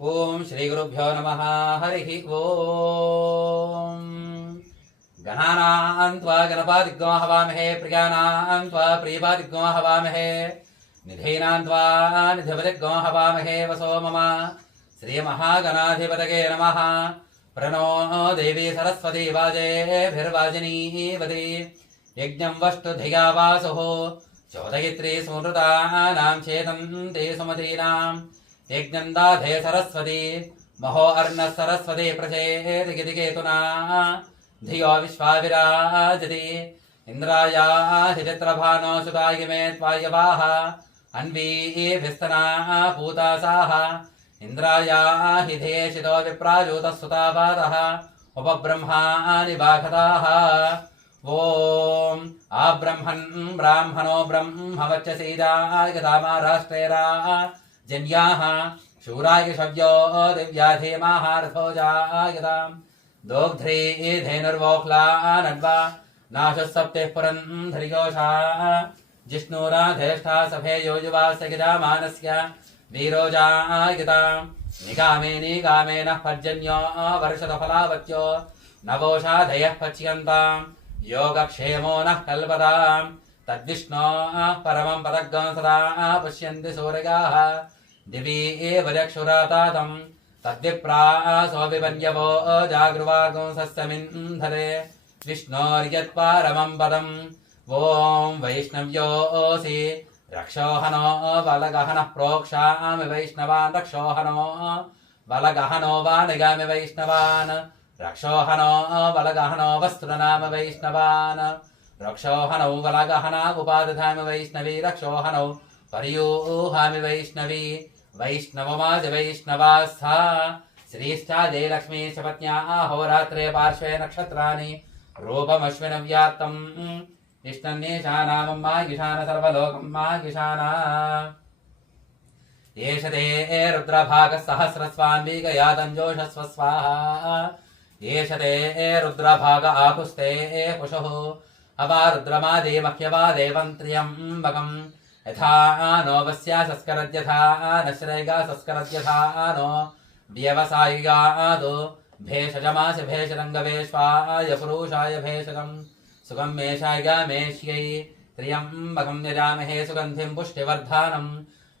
ओम श्री गुरुभ्यो नमः। हरि ओम। गणानां त्वा गणपादिग्गो हवामहे प्रियाणां त्वा प्रियपादिग्गो हवामहे निधीनां त्वा निधिपतिग्गो हवामहे वसो मम श्री महागणाधिपतये नमः। प्रणो देवी सरस्वती वाजेभिर्वाजिनीवती यज्ञं वस्तु धिया वासुः चोदयित्री स्मृतानां चेतं ते सुमतीनां यज्ञं दाधे सरस्वती महो अर्णः सरस्वती प्रचेदिकेतुना धियो विश्वाविराजति इन्द्रायाधिचित्रभानो सुताय मे त्वायवाः अन्वीभिस्तना पूतासाः इन्द्रायाहि धेशितो विप्राजूतः सुतावादः उपब्रह्माणि बाघताः ओम आब्रह्मन् ब्राह्मणो ब्रह्मवच्चसीदायगतामाराष्ट्रेरा जन्याः शूराय शव्यो दिव्याधीमाः रथोजायताम् दोग्ध्री धेनुर्वोक्ला नड्वा नाशसप्तिः पुरन्धरियोषा जिष्णुराधेष्ठा सभेयो युवास्य गिजामानस्य वीरोजायताम् निगामे नः पर्जन्यो वर्षतफलावत्यो नवोषाधयः पच्यन्ताम् योगक्षेमो नः कल्पताम् तद्विष्णोः परमं पदग्गं सदा पश्यन्ति सूरयाः दिवि एव चक्षुरातातम् तद्विप्रासो विपन्यवो जागृवागुंसस्तमिन्धरे विष्णोर्यत्परमं पदम् ॐ वैष्णव्योऽसि रक्षोहनो बलगहनः प्रोक्षामि वैष्णवान् रक्षोहनो बलगहनो वा निगामि वैष्णवान् रक्षोहनो बलगहनो वस्त्रनाम वैष्णवान् रक्षोहनौ बलगहना उपादधामि वैष्णवी रक्षोहनौ पर्यूहामि वैष्णवी वैष्णवमाज वैष्णवास्था श्रीष्ठा जयलक्ष्मी शपत्न्या अहोरात्रे पार्श्वे नक्षत्राणि रूपमश्विनव्यात्तम् इष्टन्येषानामं मायुषान सर्वलोकं मायुषाना एष ते रुद्रभागः सहस्रस्वाम्बिकयातञ्जोषस्व स्वाहा एष ते रुद्रभाग आकुस्ते पुषुः अवा रुद्रमादे मह्यवा देवं त्र्यम्बकम् यथा नो वस्या संस्करद्यथा नश्रैगा संस्करद्यथा नो व्यवसायिगादो भेषजमास भेषरङ्गवेश्वाय पुरुषाय भेषजम् सुगं मेषायगामेष्यै त्र्यम्बकं यजामहे सुगन्धिं पुष्टिवर्धानम्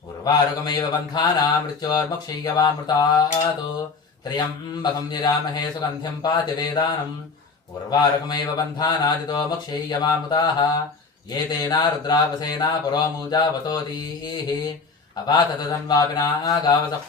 उर्वारुकमेव बन्धानां मृत्योर्मुक्षीयवामृतात् त्र्यम्बकं यजामहे सुगन्धिं पातिवेदानम् उर्वारुकमेव बन्धानादितो मुक्षीयवामृताः ये तेना रुद्रावसेना पुरो मूजावतोतीः अपात तदन्वापिना गावसः